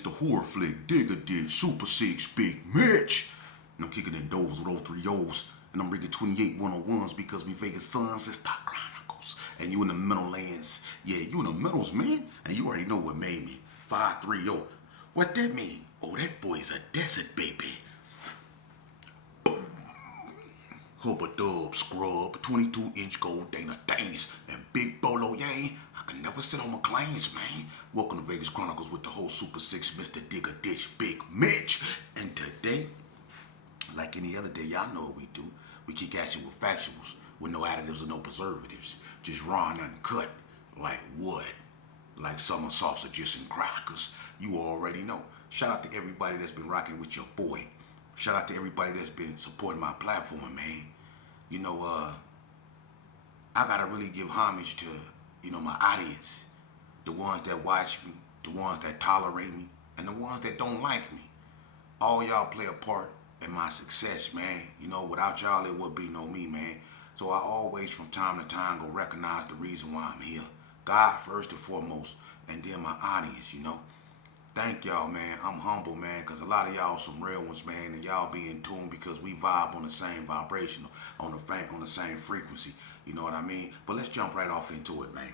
Mr. Horror Flick, Digger Dick, Super Six, Big Mitch. And I'm kicking in doors with all three O's. And I'm rigging 28 101s because we Vegas Suns, it's the Chronicles. And you in the middle lands. Yeah, you in the middles, man. And you already know what made me. 530. What that mean? Oh, that boy's a desert baby. Hubba Dub, Scrub, 22-inch gold Dana Danes, and Big Bolo Yang. I can never sit on my claims, man. Welcome to Vegas Chronicles with the whole Super Six, Mr. Digger Ditch, Big Mitch. And today, like any other day, y'all know what we do. We kick action with factuals, with no additives or no preservatives. Just raw and uncut, like wood, like summer sausages and crackers. You already know. Shout out to everybody that's been rocking with your boy. Shout out to everybody that's been supporting my platform, man. You know, I gotta really give homage to, my audience. The ones that watch me, the ones that tolerate me, and the ones that don't like me. All y'all play a part in my success, man. Without y'all, it would be no me, man. So I always, from time to time, go recognize the reason why I'm here. God first and foremost, and then my audience, Thank y'all, man. I'm humble, man, because a lot of y'all some real ones, man, and y'all be in tune because we vibe on the same vibration, on the same frequency. You know what I mean? But let's jump right off into it, man.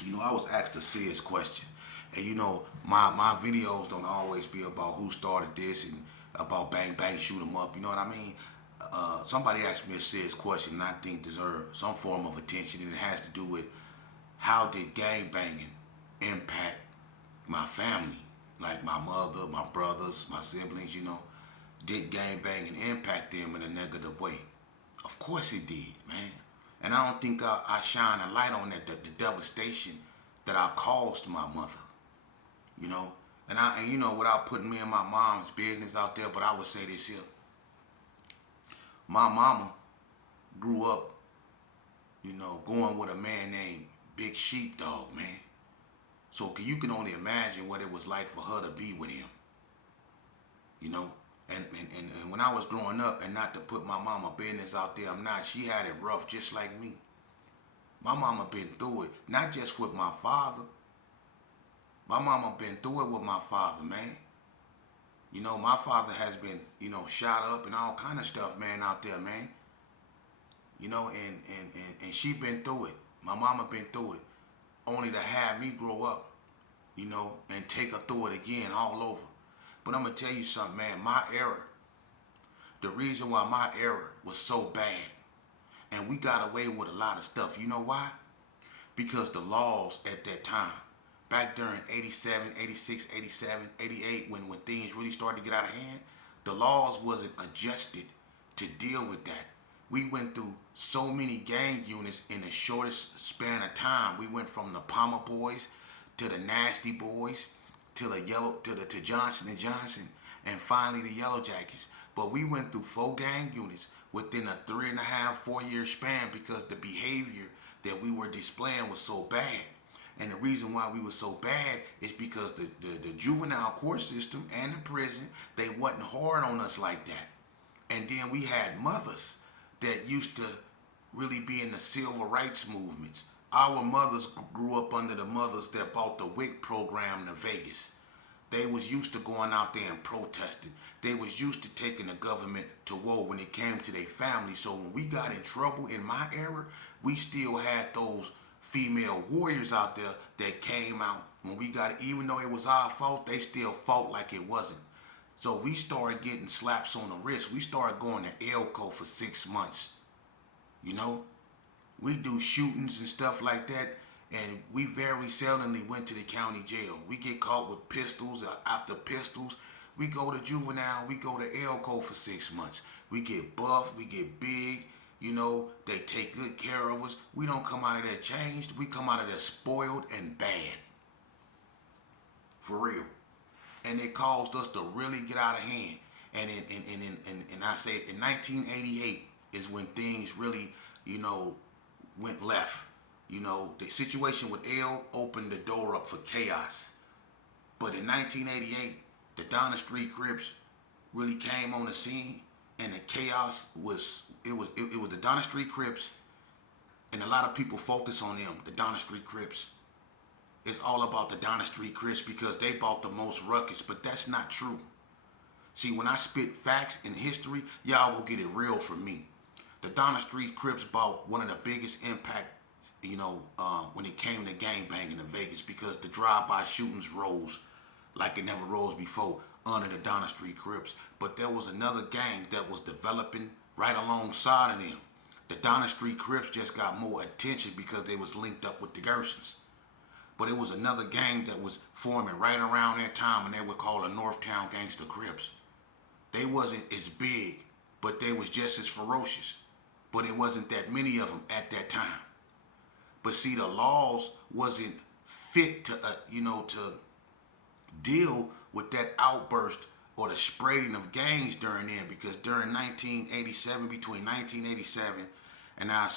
I was asked a serious question. And my videos don't always be about who started this and about bang bang shoot 'em up. You know what I mean? Somebody asked me a serious question and I think deserves some form of attention, and it has to do with how did gang banging impact my family, like my mother, my brothers, my siblings, did gang banging impact them in a negative way? Of course it did, man. And I don't think I shine a light on that, the devastation that I caused my mother, And without putting me and my mom's business out there, but I would say this here. My mama grew up, going with a man named Big Sheepdog, man. So you can only imagine what it was like for her to be with him. And when I was growing up, and not to put my mama business out there, I'm not, she had it rough just like me. My mama been through it, not just with my father. My mama been through it with my father, man. My father has been, shot up and all kind of stuff, man, out there, man. And she been through it. My mama been through it. Only to have me grow up, and take her through it again all over. But I'm going to tell you something, man. My era, the reason why my era was so bad, and we got away with a lot of stuff, you know why? Because the laws at that time, back during 87, 86, 87, 88, when things really started to get out of hand, the laws wasn't adjusted to deal with that. We went through so many gang units in the shortest span of time. We went from the Palmer Boys to the Nasty Boys to Johnson and Johnson, and finally the Yellow Jackets. But we went through 4 gang units within a 3.5, 4-year span because the behavior that we were displaying was so bad. And the reason why we were so bad is because the juvenile court system and the prison, they wasn't hard on us like that. And then we had mothers that used to really be in the civil rights movements. Our mothers grew up under the mothers that bought the WIC program to Vegas. They was used to going out there and protesting. They was used to taking the government to war when it came to their family. So when we got in trouble in my era, we still had those female warriors out there that came out. When we got it, even though it was our fault, they still fought like it wasn't. So we started getting slaps on the wrist. We started going to Elko for 6 months. We do shootings and stuff like that, and we very seldomly went to the county jail. We get caught with pistols. After pistols, we go to juvenile. We go to Elko for 6 months. We get buff. We get big. They take good care of us. We don't come out of there changed. We come out of there spoiled and bad. For real. And it caused us to really get out of hand. And I say in 1988 is when things really, went left. The situation with L opened the door up for chaos. But in 1988, the Donna Street Crips really came on the scene, and the chaos was it was the Donna Street Crips, and a lot of people focus on them, the Donna Street Crips. it's all about the Donna Street Crips because they bought the most ruckus, but that's not true. See, when I spit facts in history, y'all will get it real from me. The Donna Street Crips bought one of the biggest impact, when it came to gang banging in Vegas because the drive-by shootings rose like it never rose before under the Donna Street Crips. But there was another gang that was developing right alongside of them. The Donna Street Crips just got more attention because they was linked up with the Gersons. But it was another gang that was forming right around that time, and they were called the Northtown Gangster Crips. They wasn't as big, but they was just as ferocious. But it wasn't that many of them at that time. But see, the laws wasn't fit to deal with that outburst or the spreading of gangs during then, because during 1987, between 1987 and let's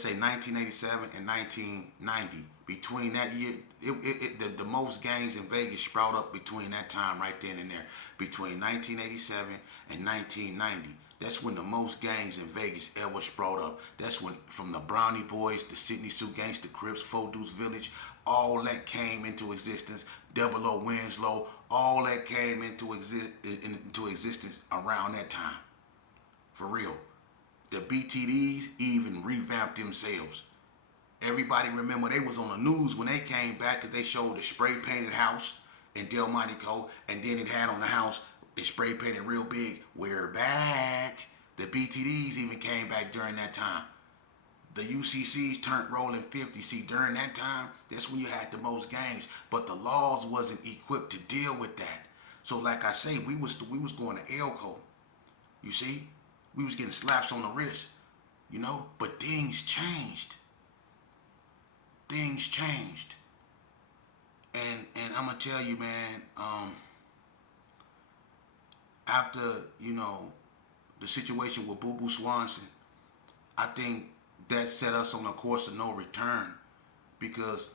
say 1987 and 1990, between that year, the most gangs in Vegas sprout up between that time right then and there, between 1987 and 1990. That's when the most gangs in Vegas ever sprout up. That's when, from the Brownie Boys, the Sydney Sioux Gangster Crips, Four Deuce Village, all that came into existence. Double O Winslow, all that came into existence around that time. For real. The BTDs even revamped themselves. Everybody remember they was on the news when they came back because they showed the spray painted house in Delmonico, and then it had on the house, it spray painted real big, "We're back." The BTDs even came back during that time. The UCCs turned rolling 50. See, during that time, that's when you had the most gangs, but the laws wasn't equipped to deal with that. So like I say, we was going to Elko. You see? We was getting slaps on the wrist, but things changed. Things changed. And I'm gonna tell you, man, after, the situation with Boo Boo Swanson, I think that set us on a course of no return, because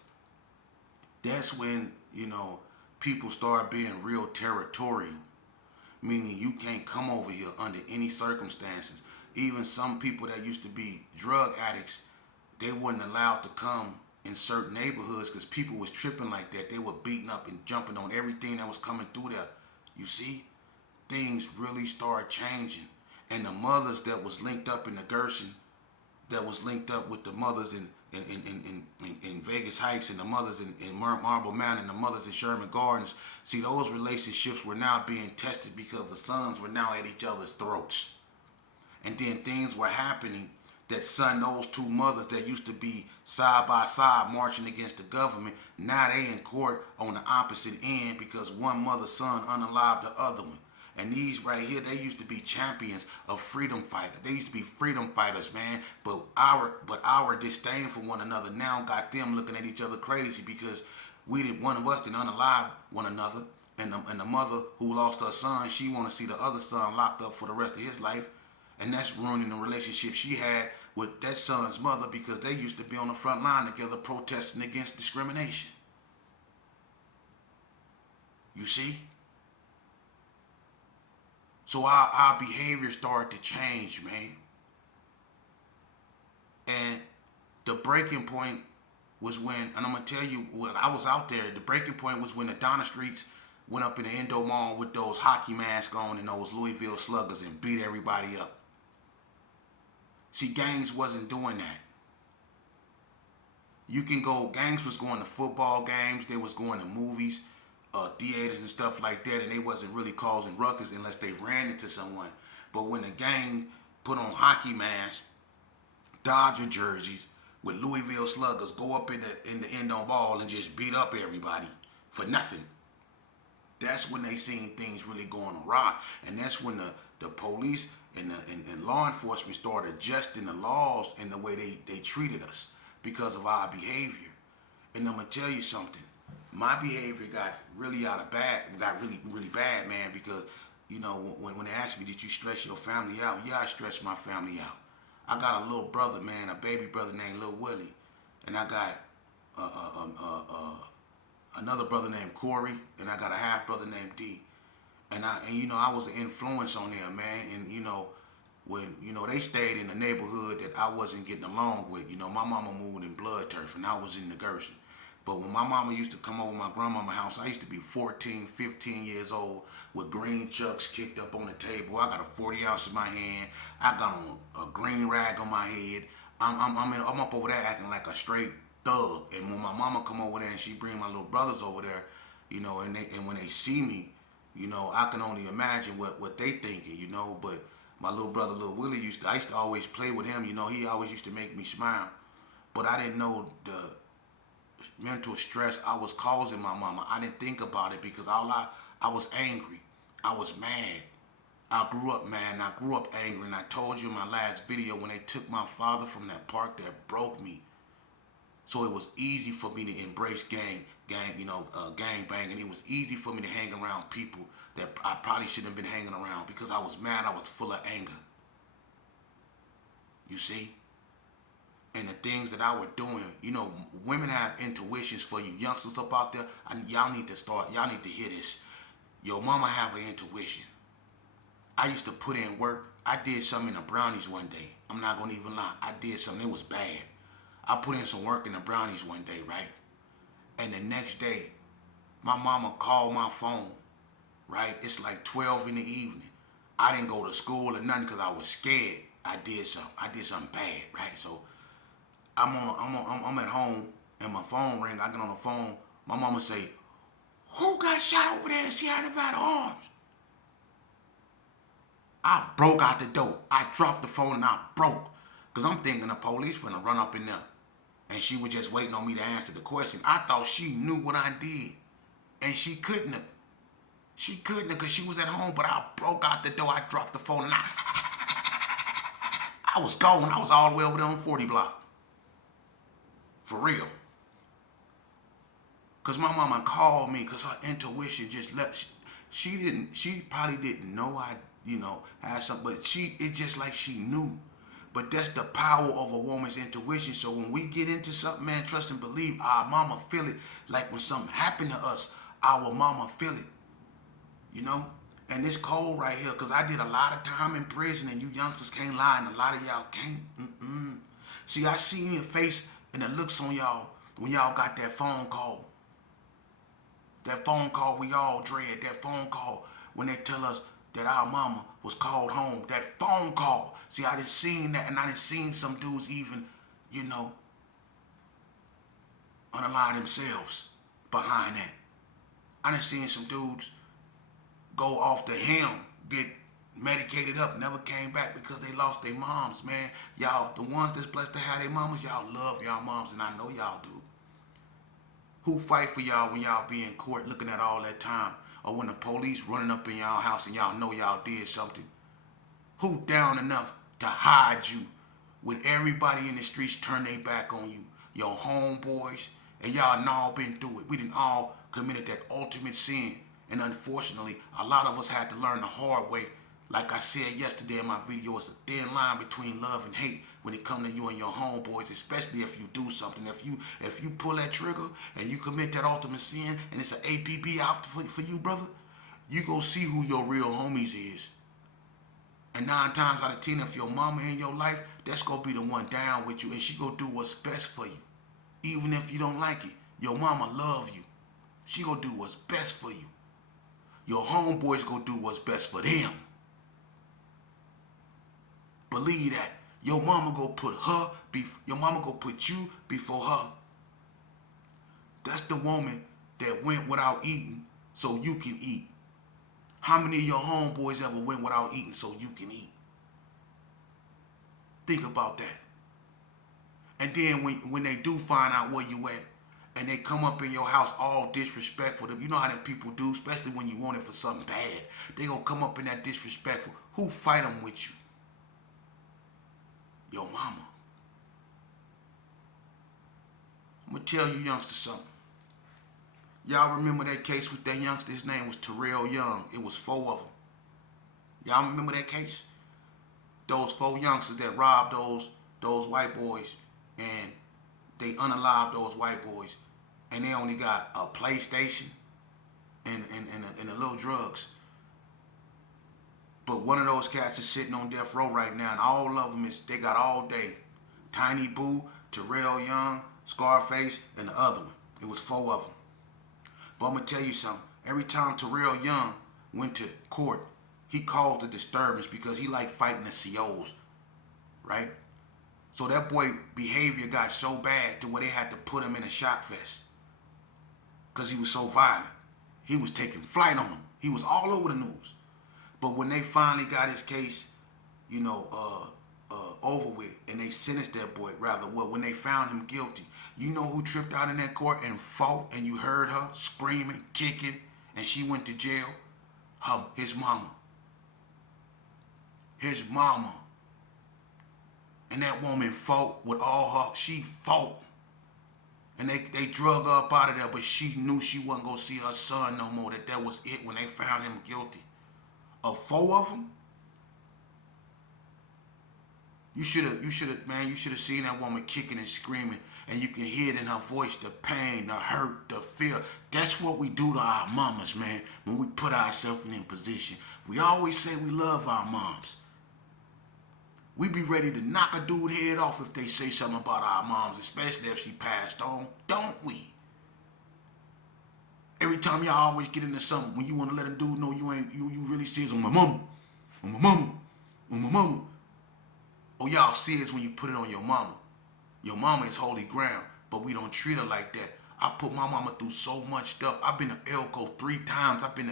that's when, people start being real territorial, meaning you can't come over here under any circumstances. Even some people that used to be drug addicts, they weren't allowed to come in certain neighborhoods because people was tripping like that. They were beating up and jumping on everything that was coming through there. You see? Things really started changing. And the mothers that was linked up in the Gerson, that was linked up with the mothers in Vegas Heights, and the mothers in Marble Mountain, and the mothers in Sherman Gardens. See, those relationships were now being tested because the sons were now at each other's throats. And then things were happening that son, those two mothers that used to be side by side marching against the government, now they in court on the opposite end because one mother's son unalived the other one. And these right here, they used to be champions of freedom fighters. They used to be freedom fighters, man. But our disdain for one another now got them looking at each other crazy because one of us didn't unalive one another. And the mother who lost her son, she want to see the other son locked up for the rest of his life. And that's ruining the relationship she had with that son's mother because they used to be on the front line together protesting against discrimination. You see? So our behavior started to change, man. And the breaking point was when, and I'm going to tell you, when I was out there, the breaking point was when the Donna Streets went up in the Indo Mall with those hockey masks on and those Louisville Sluggers and beat everybody up. See, gangs wasn't doing that. Gangs was going to football games, they was going to movies, theaters and stuff like that, and they wasn't really causing ruckus unless they ran into someone. But when the gang put on hockey masks, Dodger jerseys with Louisville Sluggers, go up in the end on ball and just beat up everybody for nothing, that's when they seen things really going awry. And that's when the police and law enforcement started adjusting the laws and the way they treated us because of our behavior. And I'm gonna tell you something. My behavior got really really bad, man, because, when they asked me, did you stress your family out? Yeah, I stressed my family out. I got a little brother, man, a baby brother named Lil Willie. And I got another brother named Corey, and I got a half brother named D. And I was an influence on them, man. And, when, they stayed in the neighborhood that I wasn't getting along with. My mama moved in Blood Turf and I was in the Gershon. But when my mama used to come over my grandmama's house, I used to be 14, 15 years old with green chucks kicked up on the table. I got a 40 ounce in my hand. I got a green rag on my head. I'm up over there acting like a straight thug. And when my mama come over there and she bring my little brothers over there, and when they see me, I can only imagine what they thinking, But my little brother, little Willie, I used to always play with him, He always used to make me smile. But I didn't know the mental stress I was causing my mama. I didn't think about it because I was angry. I was mad. I grew up mad and I grew up angry. And I told you in my last video when they took my father from that park that broke me. So it was easy for me to embrace gang bang, and it was easy for me to hang around people that I probably shouldn't have been hanging around because I was mad. I was full of anger. You see? And the things that I was doing, women have intuitions for you youngsters up out there. Y'all need to hear this. Your mama have an intuition. I used to put in work. I did something in the brownies one day. I'm not going to even lie. I did something. It was bad. I put in some work in the brownies one day, right? And the next day, my mama called my phone, right? It's like 12 in the evening. I didn't go to school or nothing because I was scared. I did something bad, right? So I'm at home and my phone ring. I get on the phone. My mama say, "Who got shot over there? She had arms." I broke out the door. I dropped the phone and I broke. Because I'm thinking the police finna run up in there. And she was just waiting on me to answer the question. I thought she knew what I did. And she couldn't have. She couldn't have because she was at home. But I broke out the door. I dropped the phone and I was gone. I was all the way over there on 40 block. For real. Because my mama called me because her intuition just left. She probably didn't know I, had something. But it's just like she knew. But that's the power of a woman's intuition. So when we get into something, man, trust and believe, our mama feel it. Like when something happened to us, our mama feel it. And it's cold right here because I did a lot of time in prison and you youngsters can't lie and a lot of y'all can't. See, I seen your face and the looks on y'all when y'all got that phone call. That phone call we all dread. That phone call when they tell us that our mama was called home. That phone call. See, I done seen that and I done seen some dudes even, unalive themselves behind that. I done seen some dudes go off the helm, get medicated up, never came back because they lost their moms, man. Y'all, the ones that's blessed to have their mamas, y'all love y'all moms, and I know y'all do. Who fight for y'all when y'all be in court looking at all that time? Or when the police running up in y'all house and y'all know y'all did something? Who down enough to hide you when everybody in the streets turn their back on you? Your homeboys, and y'all all been through it. We done all committed that ultimate sin. And unfortunately, a lot of us had to learn the hard way. Like I said yesterday in my video, it's a thin line between love and hate when it comes to you and your homeboys, especially if you do something. If you pull that trigger and you commit that ultimate sin and it's an APB out for you, brother, you gonna see who your real homies is. And 9 times out of 10, if your mama in your life, that's gonna be the one down with you and she gonna do what's best for you. Even if you don't like it, your mama love you. She gonna do what's best for you. Your homeboys gonna do what's best for them. Believe that. Your mama go put you before her. That's the woman that went without eating so you can eat. How many of your homeboys ever went without eating so you can eat? Think about that. And then when they do find out where you at and they come up in your house all disrespectful, you know how them people do, especially when you want it for something bad. They gonna come up in that disrespectful. Who fight them with you? Your mama. I'm gonna tell you youngsters something. Y'all remember that case with that youngster? His name was Terrell Young. It was 4 of them. Y'all remember that case? Those 4 youngsters that robbed those white boys and they unalived those white boys and they only got a PlayStation and a little drugs. But one of those cats is sitting on death row right now, and all of them they got all day. Tiny Boo, Terrell Young, Scarface, and the other one. It was 4 of them. But I'm gonna tell you something. Every time Terrell Young went to court, he caused a disturbance because he liked fighting the COs, right? So that boy behavior got so bad to where they had to put him in a shock vest because he was so violent. He was taking flight on them. He was all over the news. But when they finally got his case, over with, and they sentenced that boy, when they found him guilty, you know who tripped out in that court and fought, and you heard her screaming, kicking, and she went to jail? His mama. His mama. And that woman fought with she fought. And they drug her up out of there, but she knew she wasn't going to see her son no more, that was it when they found him guilty. Of 4 of them? You should have seen that woman kicking and screaming, and you can hear it in her voice, the pain, the hurt, the fear. That's what we do to our mamas, man, when we put ourselves in position. We always say we love our moms. We be ready to knock a dude head off if they say something about our moms, especially if she passed on, don't we? Every time y'all always get into something, when you want to let a dude know you really serious on my mama, on my mama, on my mama. Oh, y'all serious when you put it on your mama. Your mama is holy ground, but we don't treat her like that. I put my mama through so much stuff. I've been to Elko 3 times. I've been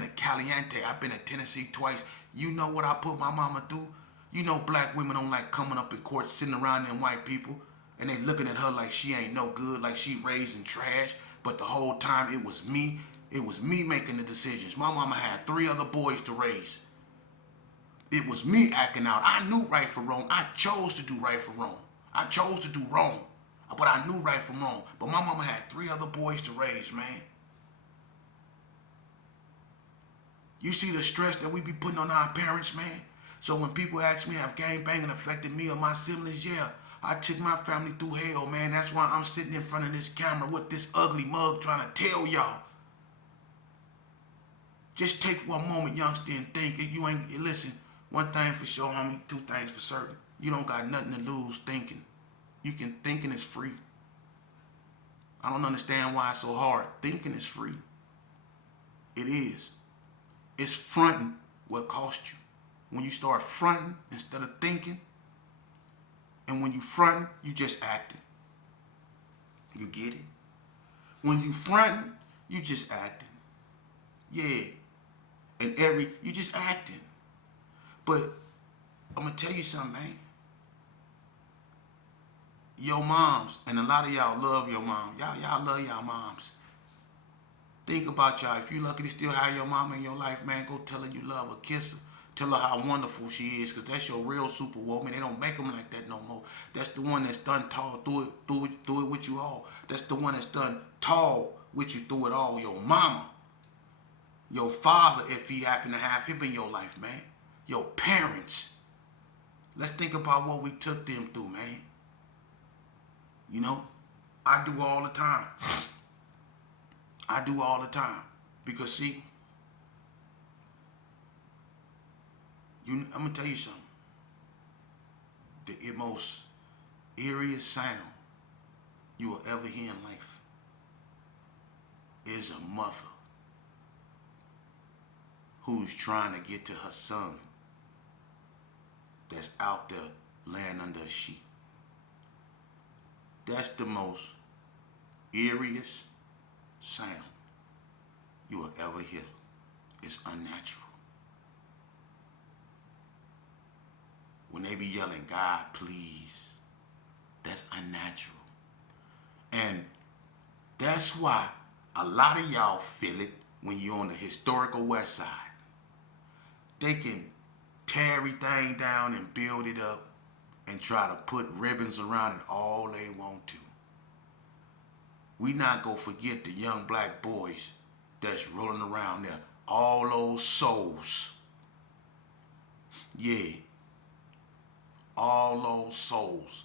to Caliente. I've been to Tennessee twice. You know what I put my mama through? You know black women don't like coming up in court, sitting around them white people, and they looking at her like she ain't no good, like she raising trash. But the whole time it was me. It was me making the decisions. My mama had 3 other boys to raise. It was me acting out. I knew right from wrong. I chose to do right from wrong. I chose to do wrong, but I knew right from wrong. But my mama had 3 other boys to raise, man. You see the stress that we be putting on our parents, man? So when people ask me, have gang banging affected me or my siblings? Yeah, I took my family through hell, man. That's why I'm sitting in front of this camera with this ugly mug trying to tell y'all. Just take one moment, youngster, and think. Listen, one thing for sure, homie, 2 things for certain. You don't got nothing to lose thinking. Thinking is free. I don't understand why it's so hard. Thinking is free. It is. It's fronting what cost you. When you start fronting instead of thinking, and when you fronting, you just acting. You get it? When you fronting, you just acting. Yeah. And you just acting. But I'm gonna tell you something, man. Your moms, and a lot of y'all love your mom. Y'all love y'all moms. Think about y'all. If you lucky to still have your mama in your life, man, go tell her you love her, kiss her. Tell her how wonderful she is, because that's your real superwoman. They don't make them like that no more. That's the one that's done tall through it with you all. That's the one that's done tall with you through it all. Your mama. Your father, if he happened to have him in your life, man. Your parents. Let's think about what we took them through, man. You know, I do all the time. I do all the time. Because, see, I'm going to tell you something. The most eeriest sound you will ever hear in life is a mother who's trying to get to her son that's out there laying under a sheet. That's the most eeriest sound you will ever hear. It's unnatural. When they be yelling, God, please, that's unnatural. And that's why a lot of y'all feel it when you're on the historical west side. They can tear everything down and build it up and try to put ribbons around it all they want to. We not gonna forget the young black boys that's rolling around there. All those souls. Yeah. All those souls.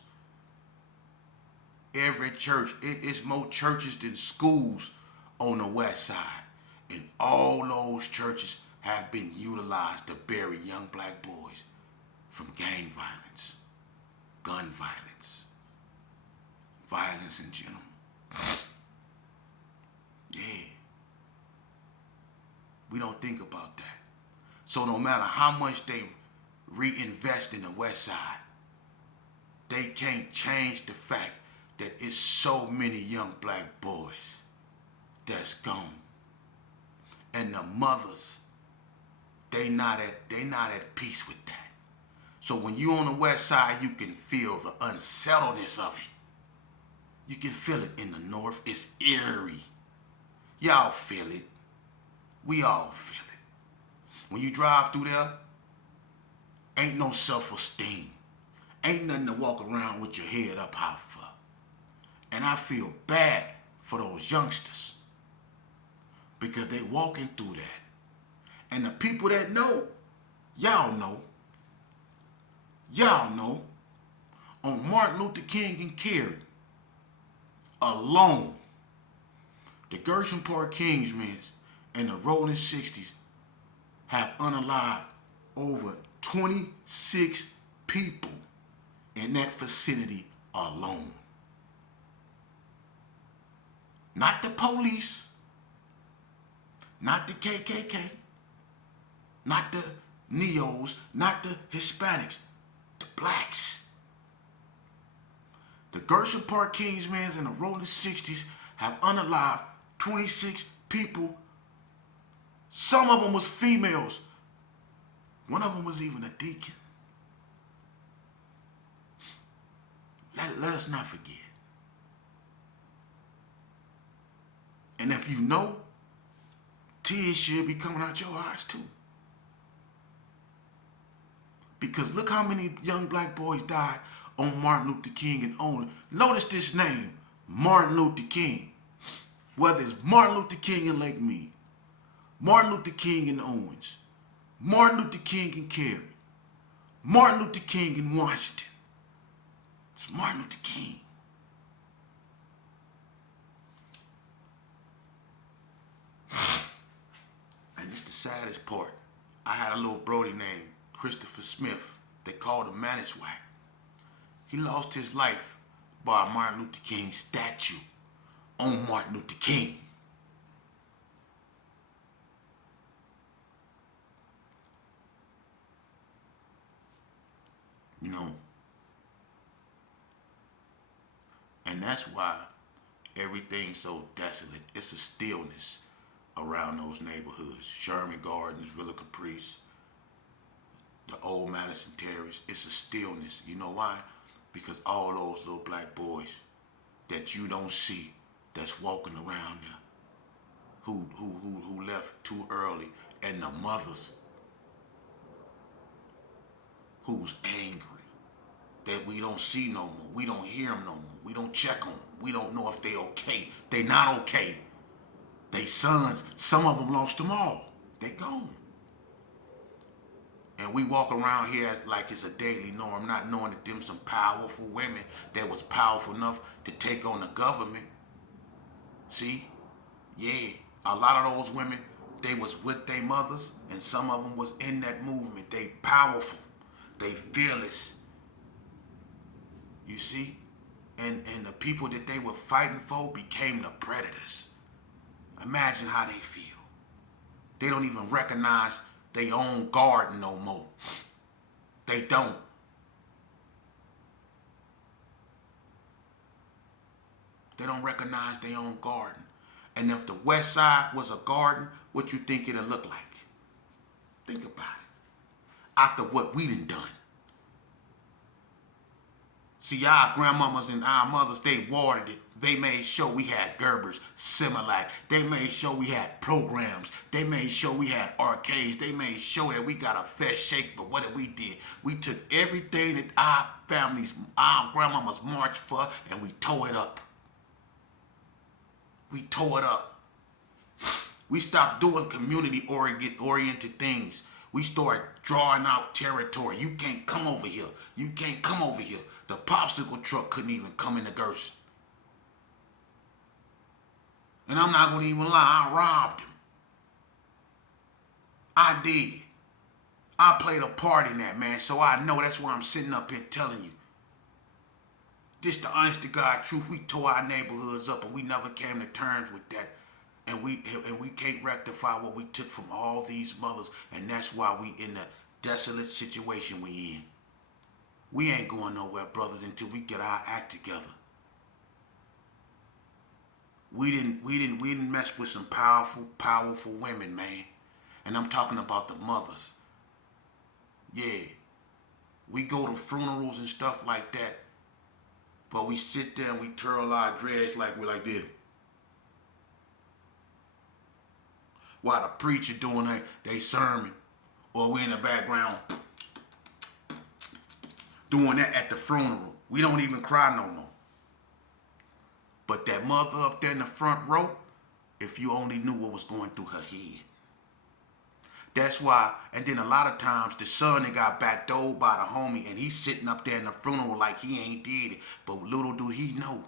Every church, it's more churches than schools on the west side. And all those churches have been utilized to bury young black boys from gang violence, gun violence, violence in general. Yeah. We don't think about that. So no matter how much they reinvest in the West Side, they can't change the fact that it's so many young black boys that's gone. And the mothers, they not at peace with that. So when you on the West Side, you can feel the unsettledness of it. You can feel it in the North. It's eerie. Y'all feel it. We all feel it. When you drive through there, ain't no self-esteem. Ain't nothing to walk around with your head up high for. And I feel bad for those youngsters because they walking through that. And the people that know, y'all know, on Martin Luther King and Carey alone, the Gershon Park Kingsmen and the Rolling 60s have unalived over 26 people in that vicinity alone. Not the police, not the KKK, not the Neos, not the Hispanics, the blacks. The Gershon Park Kingsmen and the Rolling 60s have unalived 26 people. Some of them was females. One of them was even a deacon. Let us not forget. And if you know, tears should be coming out your eyes too. Because look how many young black boys died on Martin Luther King and on. Notice this name, Martin Luther King. Whether it's Martin Luther King in Lake Mead, Martin Luther King in Owens, Martin Luther King in Cary, Martin Luther King in Washington. It's Martin Luther King. And it's the saddest part. I had a little brody named Christopher Smith. They called him Manishwack. He lost his life by a Martin Luther King statue on Martin Luther King. You know, and that's why everything's so desolate. It's a stillness around those neighborhoods. Sherman Gardens, Villa Caprice, the old Madison Terrace. It's a stillness. You know why? Because all those little black boys that you don't see that's walking around there who left too early, and the mothers who's angry that we don't see no more. We don't hear them no more. We don't check on them. We don't know if they okay. They not okay. They sons, some of them lost them all. They gone. And we walk around here like it's a daily norm, not knowing that them some powerful women that was powerful enough to take on the government. See? Yeah. A lot of those women, they was with their mothers, and some of them was in that movement. They powerful. They fearless. You see? And the people that they were fighting for became the predators. Imagine how they feel. They don't even recognize their own garden no more. They don't. They don't recognize their own garden. And if the West Side was a garden, what you think it'll look like? Think about it. After what we done. See, our grandmamas and our mothers, they watered it. They made sure we had Gerbers, Similac. They made sure we had programs. They made sure we had arcades. They made sure that we got a fair shake. But what did we do? We took everything that our families, our grandmamas marched for, and we tore it up. We tore it up. We stopped doing community-oriented things. We started drawing out territory. You can't come over here. You can't come over here. The popsicle truck couldn't even come into Gerson. And I'm not going to even lie, I robbed him. I did. I played a part in that, man. So I know. That's why I'm sitting up here telling you. This the honest to God truth. We tore our neighborhoods up and we never came to terms with that. And we can't rectify what we took from all these mothers. And that's why we in the desolate situation we in. We ain't going nowhere, brothers, until we get our act together. We didn't mess with some powerful women, man. And I'm talking about the mothers. Yeah. We go to funerals and stuff like that. But we sit there and we twirl our dreads like we're like this. While the preacher doing they sermon. Or we in the background doing that at the funeral. We don't even cry no more. But that mother up there in the front row, if you only knew what was going through her head. That's why, and then a lot of times the son that got backdoored by the homie and he's sitting up there in the funeral like he ain't did it. But little do he know.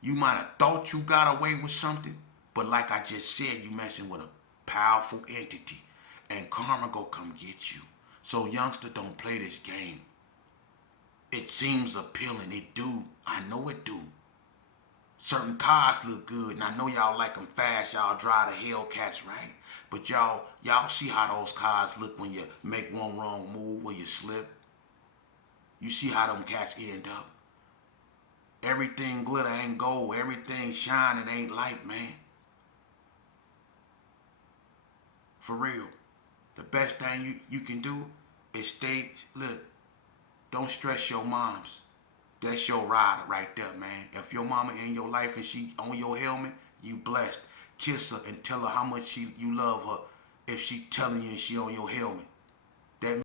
You might have thought you got away with something, but like I just said, you messing with a powerful entity. And karma go come get you. So youngster, don't play this game. It seems appealing. It do. I know it do. Certain cars look good, and I know y'all like them fast. Y'all drive the Hellcats, right? But y'all see how those cars look when you make one wrong move or you slip. You see how them cats end up. Everything glitter ain't gold. Everything shine, it ain't light, man. For real. The best thing you can do is look, don't stress your moms. That's your rider right there, man. If your mama in your life and she on your helmet, you blessed. Kiss her and tell her how much you love her if she telling you and she on your helmet.